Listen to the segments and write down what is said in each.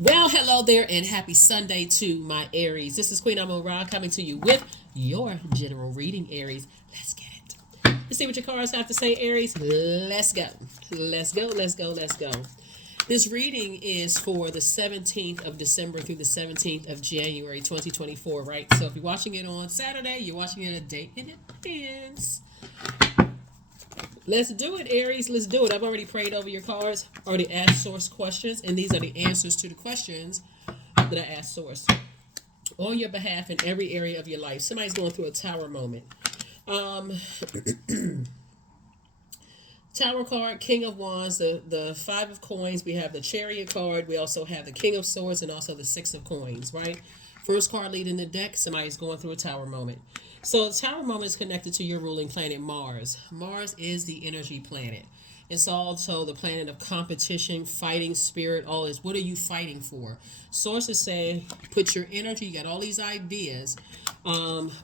Well, hello there, and happy Sunday to my Aries. This is Queen Amun Ra coming to you with your general reading, Aries. Let's get it. Let's see what your cards have to say, Aries. Let's go. Let's go. Let's go. Let's go. This reading is for the 17th of December through the 17th of January 2024, right? So if you're watching it on Saturday, you're watching it a day in advance. Let's do it, Aries. Let's do it. I've already prayed over your cards, already asked Source questions, and these are the answers to the questions that I asked Source on your behalf in every area of your life. Somebody's going through a tower moment. Um, Tower card, King of Wands, the Five of Coins. We have the Chariot card. We also have the King of Swords and also the Six of Coins, right? First card leading the deck, somebody's going through a tower moment. So the tower moment is connected to your ruling planet Mars. Mars is the energy planet. It's also the planet of competition, fighting spirit, all this. What are you fighting for? Sources say put your energy, you got all these ideas.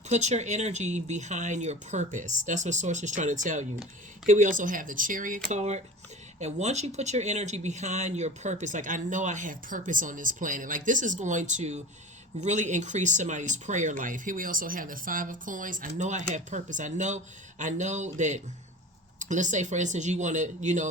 Put your energy behind your purpose. That's what Source is trying to tell you. Here we also have the Chariot card. And once you put your energy behind your purpose, like I know I have purpose on this planet, like this is going to really increase somebody's prayer life. Here we also have the Five of Coins. I know I have purpose. I know that, let's say for instance you want to,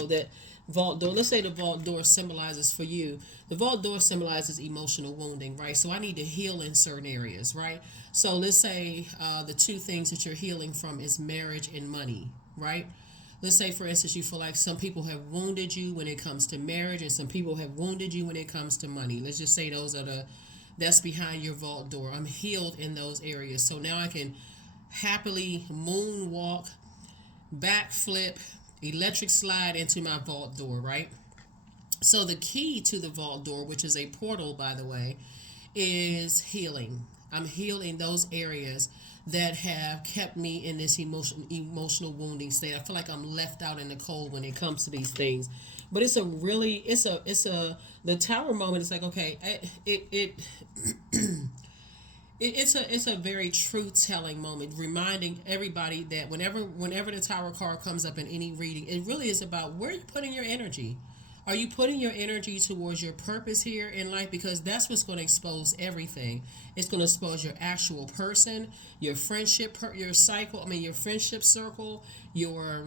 that vault door, let's say the vault door symbolizes for you, the vault door symbolizes emotional wounding, right? So I need to heal in certain areas, right? So let's say the two things that you're healing from is marriage and money, right? Let's say, for instance, you feel like some people have wounded you when it comes to marriage and some people have wounded you when it comes to money. Let's just say that's behind your vault door. I'm healed in those areas. So now I can happily moonwalk, backflip, electric slide into my vault door, right? So the key to the vault door, which is a portal, by the way, is healing. I'm healing those areas that have kept me in this emotional wounding state. I feel like I'm left out in the cold when it comes to these things. But it's a really the tower moment is like, okay, it's a very truth telling moment, reminding everybody that whenever the tower card comes up in any reading, it really is about where you're putting your energy. Are you putting your energy towards your purpose here in life? Because that's what's going to expose everything. It's going to expose your actual person, your friendship, your cycle. I mean, your friendship circle, your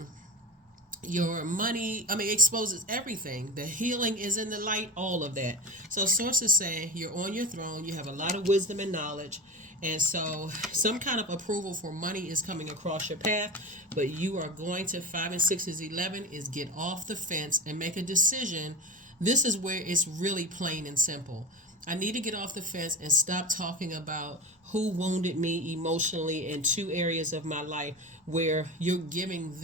money. I mean, it exposes everything. The healing is in the light, all of that. So sources say you're on your throne. You have a lot of wisdom and knowledge. And so some kind of approval for money is coming across your path, but you are going to 5 and 6 is 11 is get off the fence and make a decision. This is where it's really plain and simple. I need to get off the fence and stop talking about who wounded me emotionally in two areas of my life where you're giving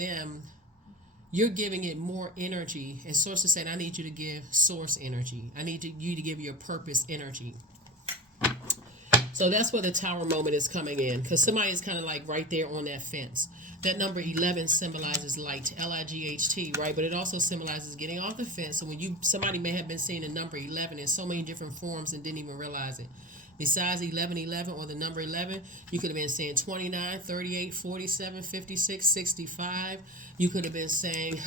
it more energy. And sources said, I need you to give source energy. I need you to give your purpose energy. So that's where the tower moment is coming in, because somebody is kind of like right there on that fence. That number 11 symbolizes light, Light, right? But it also symbolizes getting off the fence. So when somebody may have been seeing the number 11 in so many different forms and didn't even realize it. Besides 1111 or the number 11, you could have been saying 29, 38, 47, 56, 65. You could have been saying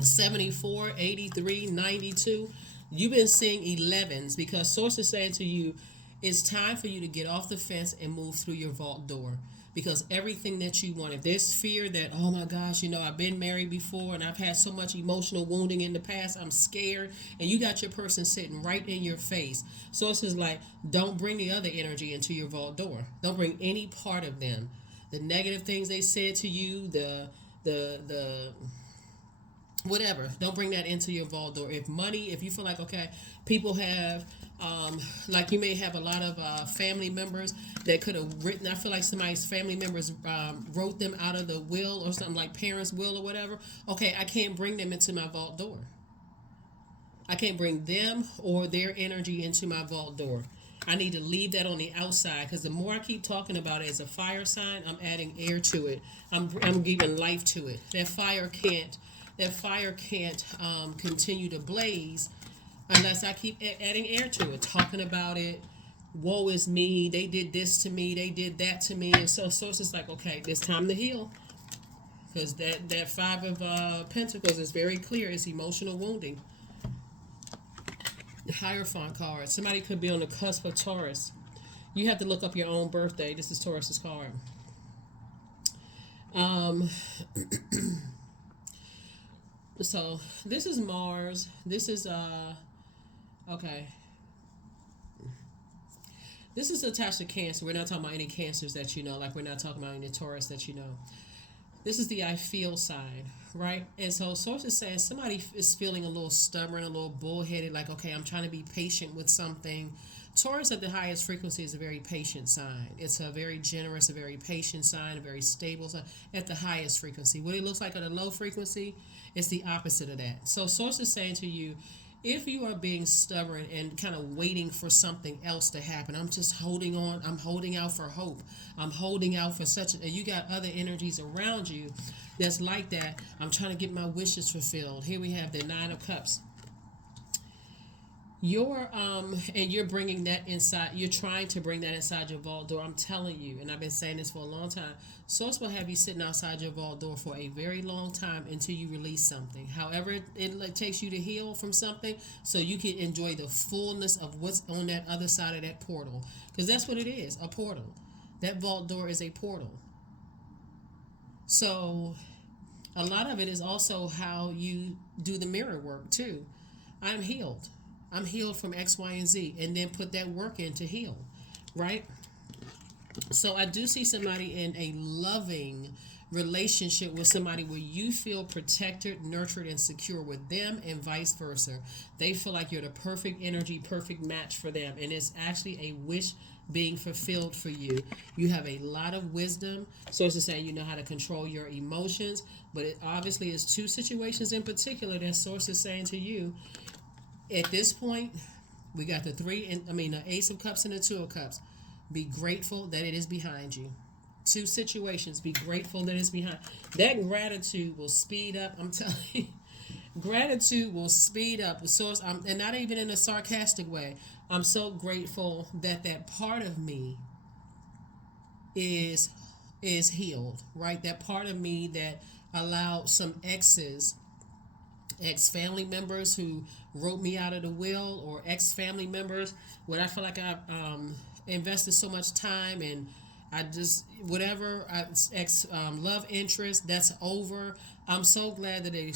74, 83, 92. You've been seeing 11s because source is saying to you, it's time for you to get off the fence and move through your vault door. Because everything that you want, if there's fear that, oh my gosh, I've been married before and I've had so much emotional wounding in the past, I'm scared, and you got your person sitting right in your face. Source is like, don't bring the other energy into your vault door. Don't bring any part of them. The negative things they said to you, the whatever, don't bring that into your vault door. If you feel like, okay, people have like you may have a lot of family members that could have written, I feel like somebody's family members wrote them out of the will or something, like parents' will or whatever. Okay, I can't bring them into my vault door. I can't bring them or their energy into my vault door. I need to leave that on the outside, because the more I keep talking about it as a fire sign, I'm adding air to it. I'm giving life to it. That fire can't continue to blaze unless I keep adding air to it, talking about it. Woe is me. They did this to me. They did that to me. And so it's just like, okay, it's time to heal. Because that Five of Pentacles is very clear. It's emotional wounding. Hierophant card. Somebody could be on the cusp of Taurus. You have to look up your own birthday. This is Taurus's card. Um, so this is Mars. This is okay. This is attached to Cancer. We're not talking about any Cancers that you know. Like we're not talking about any Taurus that you know. This is the I feel side, right? And so source is saying somebody is feeling a little stubborn, a little bullheaded, like, okay, I'm trying to be patient with something. Taurus at the highest frequency is a very patient sign. It's a very generous, a very patient sign, a very stable sign at the highest frequency. What it looks like at a low frequency, it's the opposite of that. So source is saying to you, if you are being stubborn and kind of waiting for something else to happen, I'm just holding on, I'm holding out for hope, I'm holding out for such, and you got other energies around you that's like that. I'm trying to get my wishes fulfilled. Here we have the Nine of Cups. You're bringing that inside. You're trying to bring that inside your vault door. I'm telling you, and I've been saying this for a long time. Source will have you sitting outside your vault door for a very long time until you release something. However, it takes you to heal from something, so you can enjoy the fullness of what's on that other side of that portal. Because that's what it is, a portal. That vault door is a portal. So, a lot of it is also how you do the mirror work too. I'm healed. I'm healed from X, Y, and Z, and then put that work in to heal, right? So I do see somebody in a loving relationship with somebody where you feel protected, nurtured, and secure with them, and vice versa. They feel like you're the perfect energy, perfect match for them, and it's actually a wish being fulfilled for you. You have a lot of wisdom. Source is saying you know how to control your emotions, but it obviously is two situations in particular that Source is saying to you. At this point, we got the Ace of Cups and the Two of Cups. Be grateful that it is behind you. Two situations. Be grateful that it's behind. That gratitude will speed up. I'm telling you, gratitude will speed up. The source, and not even in a sarcastic way. I'm so grateful that that part of me is healed. Right, that part of me that allowed some ex-family members who wrote me out of the will, or ex-family members where I feel like I've invested so much time, and I just love interest that's over. I'm so glad that it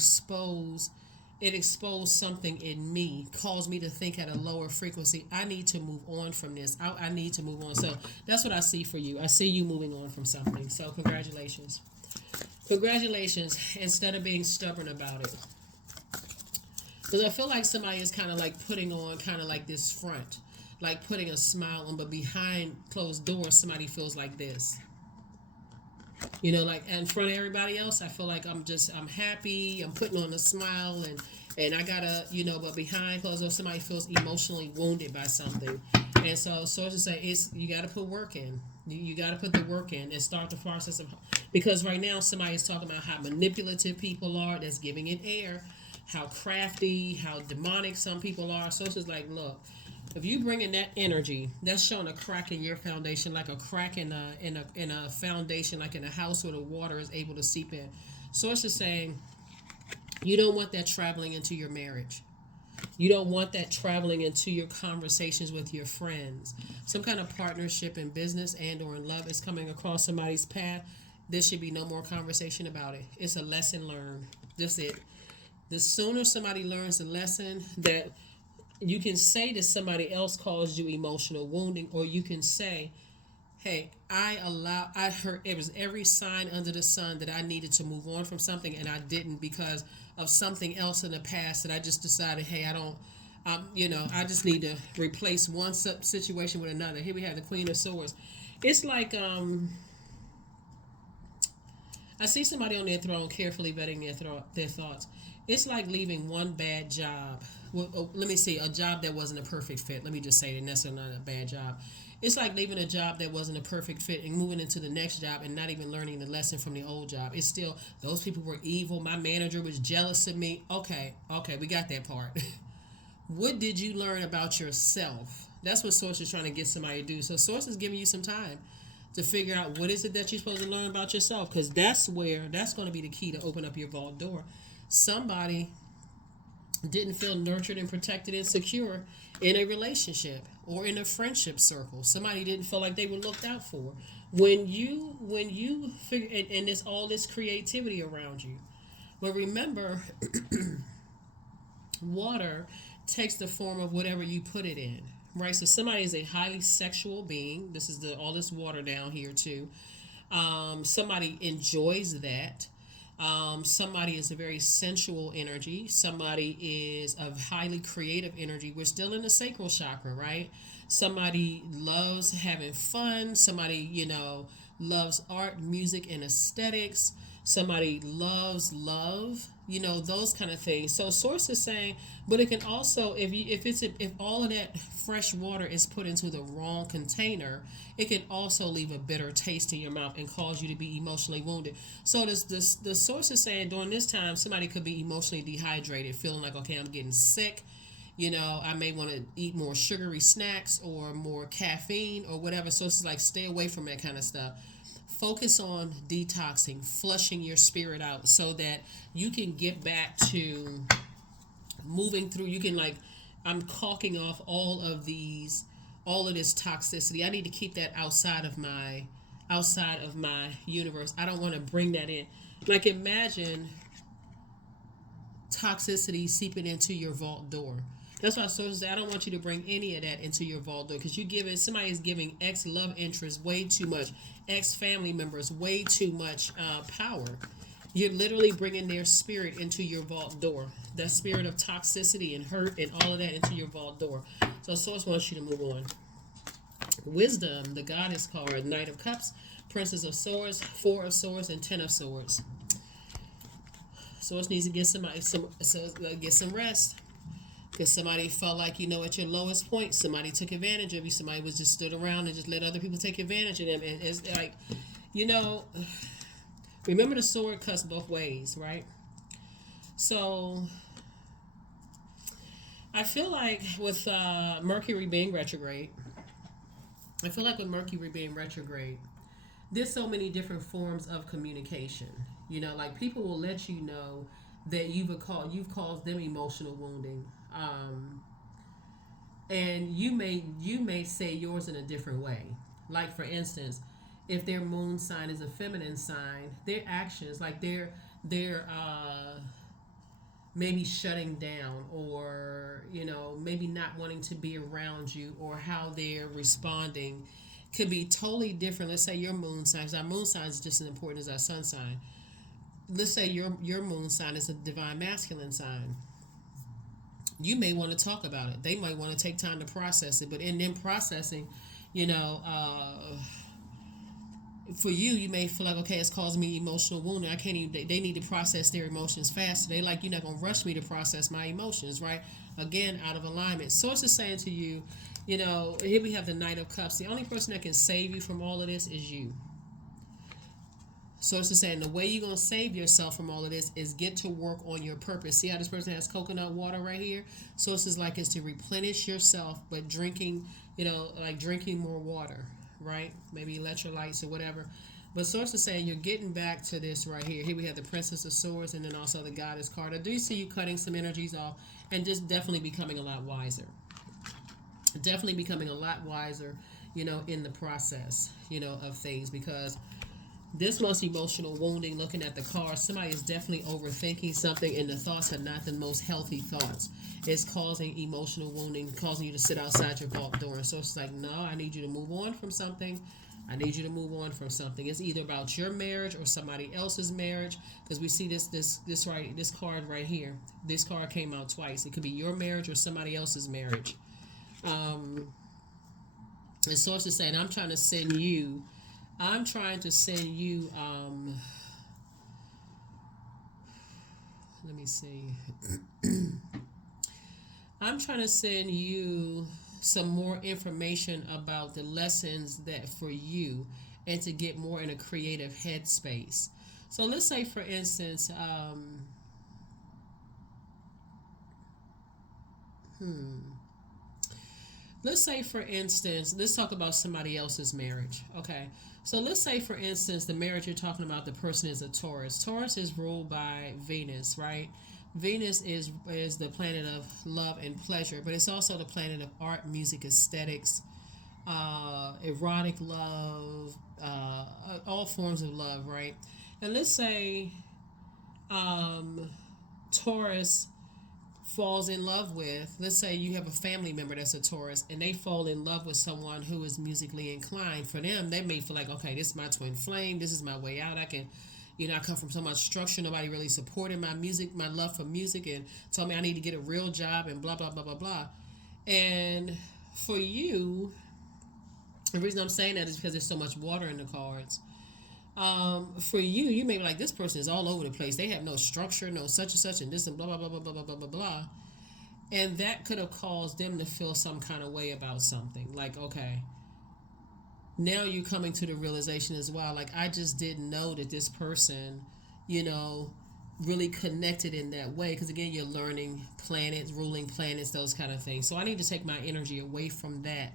exposed something in me, caused me to think at a lower frequency. I need to move on from this. I need to move on. So that's what I see for you. I see you moving on from something. So congratulations. Instead of being stubborn about it. Because I feel like somebody is kind of like putting on kind of like this front, like putting a smile on, but behind closed doors, somebody feels like this. You know, like in front of everybody else, I feel like I'm happy, I'm putting on a smile, and I gotta, but behind closed doors, somebody feels emotionally wounded by something. And so sources say you got to put work in. You got to put the work in and start the process of, because right now somebody is talking about how manipulative people are, that's giving it air, how crafty, how demonic some people are. So it's just like, look, if you bring in that energy, that's showing a crack in your foundation, like a crack in a foundation, like in a house where the water is able to seep in. Source is saying you don't want that traveling into your marriage. You don't want that traveling into your conversations with your friends. Some kind of partnership in business and or in love is coming across somebody's path. There should be no more conversation about it. It's a lesson learned. That's it. The sooner somebody learns the lesson, that you can say that somebody else caused you emotional wounding, or you can say, hey, I heard it was every sign under the sun that I needed to move on from something, and I didn't because of something else in the past that I just decided, hey, I just need to replace one situation with another. Here we have the Queen of Swords. It's like, I see somebody on their throne carefully vetting their thoughts. It's like leaving one bad job. Well, let me see, a job that wasn't a perfect fit. Let me just say that that's not a bad job. It's like leaving a job that wasn't a perfect fit and moving into the next job and not even learning the lesson from the old job. It's still, those people were evil. My manager was jealous of me. Okay, we got that part. What did you learn about yourself? That's what Source is trying to get somebody to do. So Source is giving you some time to figure out what is it that you're supposed to learn about yourself, because that's going to be the key to open up your vault door. Somebody didn't feel nurtured and protected and secure in a relationship or in a friendship circle. Somebody didn't feel like they were looked out for. When you figure, and there's all this creativity around you. But remember, water takes the form of whatever you put it in. Right? So somebody is a highly sexual being. This is all this water down here too. Somebody enjoys that. Somebody is a very sensual energy. Somebody is of highly creative energy. We're still in the sacral chakra, right? Somebody loves having fun. Somebody, loves art, music, and aesthetics. Somebody loves love, those kind of things. So source is saying, but it can also, if all of that fresh water is put into the wrong container, it can also leave a bitter taste in your mouth and cause you to be emotionally wounded. So the source is saying during this time, somebody could be emotionally dehydrated, feeling like, okay, I'm getting sick. I may want to eat more sugary snacks or more caffeine or whatever. So it's like stay away from that kind of stuff. Focus on detoxing, flushing your spirit out so that you can get back to moving through. You can I'm caulking off all of this toxicity. I need to keep that outside of my universe. I don't want to bring that in. Like imagine toxicity seeping into your vault door. That's why sources say I don't want you to bring any of that into your vault door because somebody is giving ex love interest way too much, ex family members way too much power. You're literally bringing their spirit into your vault door. That spirit of toxicity and hurt and all of that into your vault door. So source wants you to move on. Wisdom, the goddess card, Knight of Cups, Princess of Swords, Four of Swords, and Ten of Swords. Source needs to get get some rest. Because somebody felt like, at your lowest point, somebody took advantage of you. Somebody was just stood around and just let other people take advantage of them. And it's like, remember the sword cuts both ways, right? So I feel like with Mercury being retrograde, there's so many different forms of communication. Like people will let you know that you've caused them emotional wounding. And you may say yours in a different way. Like for instance, if their moon sign is a feminine sign, their actions, like they're maybe shutting down or maybe not wanting to be around you, or how they're responding could be totally different. Let's say your moon sign, our moon sign is just as important as our sun sign. Let's say your moon sign is a divine masculine sign. You may want to talk about it. They might want to take time to process it. But in them processing, for you may feel like, okay, it's causing me emotional wounding. I can't even, they need to process their emotions faster. They like, you're not going to rush me to process my emotions, right? Again, out of alignment. Source is saying to you, here we have the Knight of Cups. The only person that can save you from all of this is you. Source is saying the way you're going to save yourself from all of this is get to work on your purpose. See how this person has coconut water right here? Source is like, it's to replenish yourself, but drinking, drinking more water, right? Maybe electrolytes or whatever. But source is saying you're getting back to this right here. Here we have the Princess of Swords and then also the Goddess card. I do see you cutting some energies off and just definitely becoming a lot wiser. Definitely becoming a lot wiser, in the process, of things, because this most emotional wounding, looking at the card, somebody is definitely overthinking something, and the thoughts are not the most healthy thoughts. It's causing emotional wounding, causing you to sit outside your vault door. And so it's like, no, I need you to move on from something. It's either about your marriage or somebody else's marriage, because we see this card right here. This card came out twice. It could be your marriage or somebody else's marriage. And source is saying, I'm trying to send you, let me see. I'm trying to send you some more information about the lessons that for you, and to get more in a creative headspace. So let's say, for instance, let's talk about somebody else's marriage. Okay. So let's say, for instance, the marriage you're talking about, the person is a Taurus. Taurus is ruled by Venus, right? Venus is the planet of love and pleasure, but it's also the planet of art, music, aesthetics, erotic love, all forms of love, right? And let's say um, Taurus falls in love with, let's say you have a family member that's a Taurus and they fall in love with someone who is musically inclined. For them, they may feel like, okay, this is my twin flame, this is my way out. I can, I come from so much structure, nobody really supported my music, my love for music, and told me I need to get a real job and blah, blah, blah, blah, blah. And for you, the reason I'm saying that is because there's so much water in the cards. For you, you may be like, this person is all over the place. They have no structure, no such and such, and this and blah, blah, blah, blah, blah, blah, blah, blah, blah. And that could have caused them to feel some kind of way about something. Like, okay, now you're coming to the realization as well. Like, I just didn't know that this person, really connected in that way. Because again, you're learning planets, ruling planets, those kind of things. So I need to take my energy away from that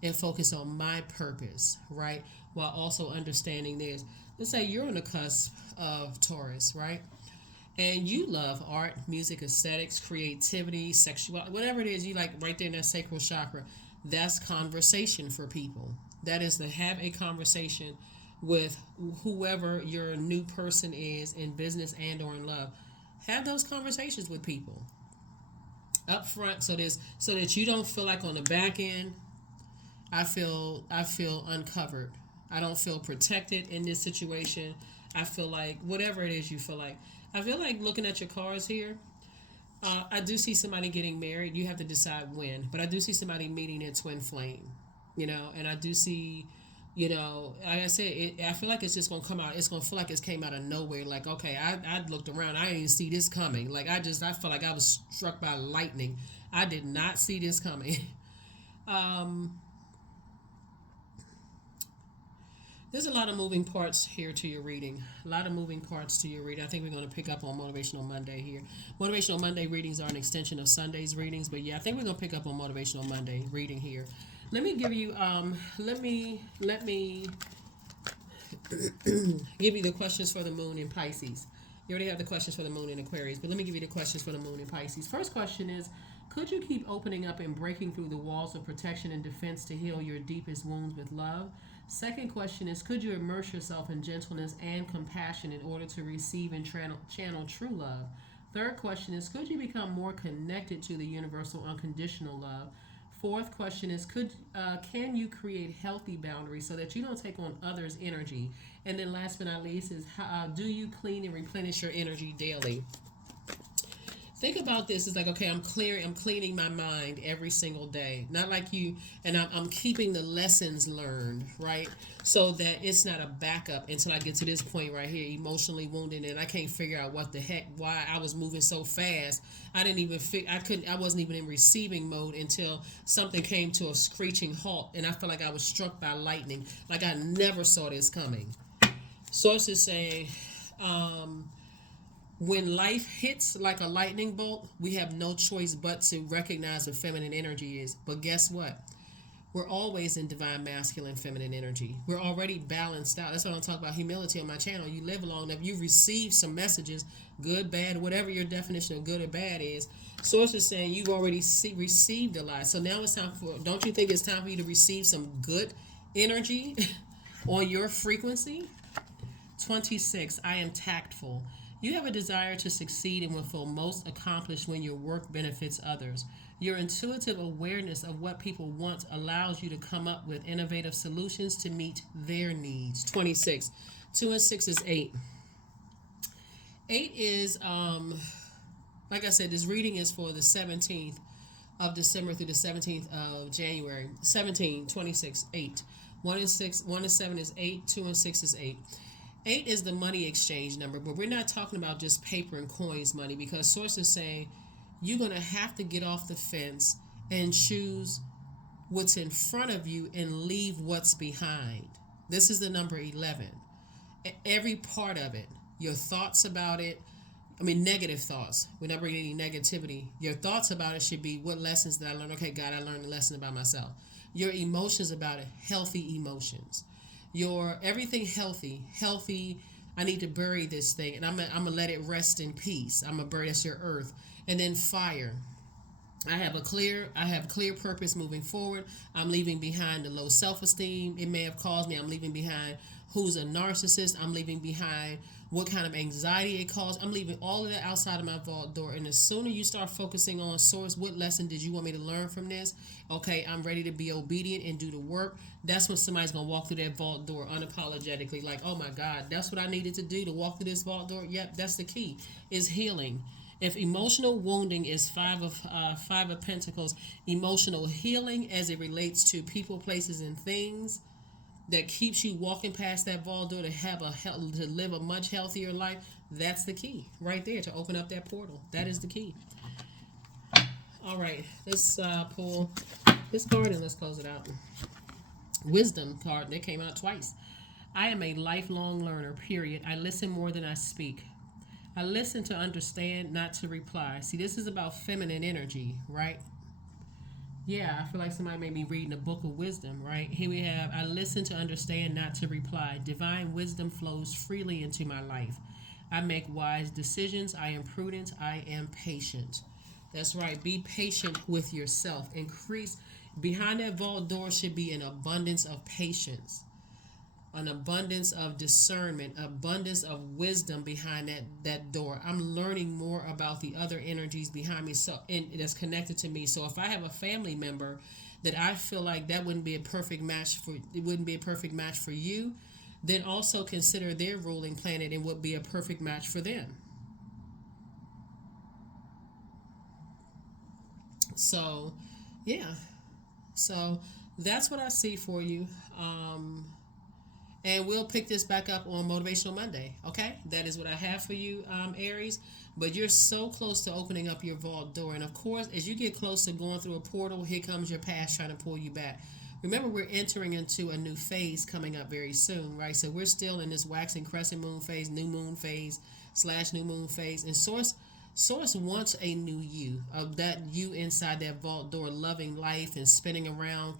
and focus on my purpose, right? While also understanding this. Let's say you're on the cusp of Taurus, right? And you love art, music, aesthetics, creativity, sexuality, whatever it is you like right there in that sacral chakra. That's conversation for people. That is to have a conversation with whoever your new person is in business and or in love. Have those conversations with people up front, so that you don't feel like on the back end, I feel uncovered. I don't feel protected in this situation. I feel like whatever it is you feel like. I feel like looking at your cards here, I do see somebody getting married. You have to decide when. But I do see somebody meeting their twin flame, and I do see, like I said, I feel like it's just going to come out. It's going to feel like it came out of nowhere. Like, okay, I looked around. I didn't even see this coming. Like, I felt like I was struck by lightning. I did not see this coming. There's a lot of moving parts here to your reading. A lot of moving parts to your reading. I think we're going to pick up on Motivational Monday here. Motivational Monday readings are an extension of Sunday's readings, but yeah, I think we're going to pick up on Motivational Monday reading here. Let me give you let me give you the questions for the moon in Pisces. You already have the questions for the moon in Aquarius, but let me give you the questions for the moon in Pisces. First question is, could you keep opening up and breaking through the walls of protection and defense to heal your deepest wounds with love? Second question is, could you immerse yourself in gentleness and compassion in order to receive and channel true love? Third question is, could you become more connected to the universal unconditional love? Fourth question is, can you create healthy boundaries so that you don't take on others' energy? And then last but not least is, do you clean and replenish your energy daily? Think about this. It's like, okay, I'm cleaning my mind every single day. Not like you, and I'm keeping the lessons learned, right? So that it's not a backup until I get to this point right here, emotionally wounded, and I can't figure out what the heck, why I was moving so fast. I wasn't even in receiving mode until something came to a screeching halt, and I felt like I was struck by lightning, like I never saw this coming. Source is saying, when life hits like a lightning bolt, we have no choice but to recognize what feminine energy is. But guess what? We're always in divine masculine feminine energy. We're already balanced out. That's what I'm talking about, humility on my channel. You live long enough, you receive some messages, good, bad, whatever your definition of good or bad is. Source is saying you've already received a lot. So now it's time don't you think it's time for you to receive some good energy on your frequency? 26, I am tactful. You have a desire to succeed and will feel most accomplished when your work benefits others. Your intuitive awareness of what people want allows you to come up with innovative solutions to meet their needs. 26. 2 and 6 is 8. 8 is, like I said, this reading is for the 17th of December through the 17th of January. 17, 26, 8. 1 and 7 is 8. 2 and 6 is 8. 8 is the money exchange number, but we're not talking about just paper and coins money, because Source is saying you're going to have to get off the fence and choose what's in front of you and leave what's behind. This is the number 11. Every part of it, your thoughts about it, negative thoughts. We're not bringing any negativity. Your thoughts about it should be, what lessons did I learn? Okay, God, I learned a lesson about myself. Your emotions about it, healthy emotions. Your everything healthy. I need to bury this thing, and I'm gonna let it rest in peace. I'm gonna bury, that's your earth. And then fire. I have clear purpose moving forward. I'm leaving behind the low self-esteem it may have caused me. I'm leaving behind who's a narcissist. I'm leaving behind what kind of anxiety it caused. I'm leaving all of that outside of my vault door. And the sooner you start focusing on source, what lesson did you want me to learn from this? Okay, I'm ready to be obedient and do the work. That's when somebody's gonna walk through that vault door unapologetically, like, oh my God, that's what I needed to do to walk through this vault door. Yep, that's the key, is healing. If emotional wounding is five of Pentacles, emotional healing as it relates to people, places, and things that keeps you walking past that vault door to to live a much healthier life. That's the key right there, to open up that portal. That is the key. All right, let's pull this card and let's close it out. Wisdom card that came out twice. I am a lifelong learner. Period. I listen more than I speak. I listen to understand, not to reply. See, this is about feminine energy, right? Yeah, I feel like somebody may be reading a book of wisdom, right? Here we have, I listen to understand, not to reply. Divine wisdom flows freely into my life. I make wise decisions. I am prudent. I am patient. That's right. Be patient with yourself. Increase. Behind that vault door should be an abundance of patience, an abundance of discernment, abundance of wisdom behind that door. I'm learning more about the other energies behind me, so and that's connected to me. So if I have a family member that I feel like that wouldn't be a perfect match for, it wouldn't be a perfect match for you, then also consider their ruling planet and would be a perfect match for them. So, yeah. So that's what I see for you. And we'll pick this back up on Motivational Monday. Okay, that is what I have for you, Aries. But you're so close to opening up your vault door, and of course, as you get close to going through a portal, here comes your past trying to pull you back. Remember, we're entering into a new phase coming up very soon, right? So we're still in this waxing crescent moon phase, new moon phase / new moon phase, and Source wants a new you, of that you inside that vault door, loving life and spinning around,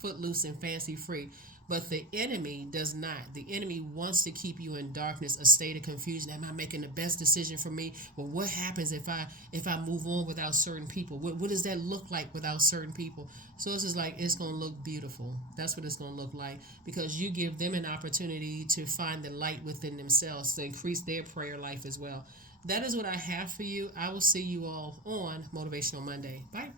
footloose and fancy free. But the enemy does not. The enemy wants to keep you in darkness, a state of confusion. Am I making the best decision for me? Well, what happens if I move on without certain people? What does that look like without certain people? So it's just like, it's going to look beautiful. That's what it's going to look like, because you give them an opportunity to find the light within themselves, to increase their prayer life as well. That is what I have for you. I will see you all on Motivational Monday. Bye.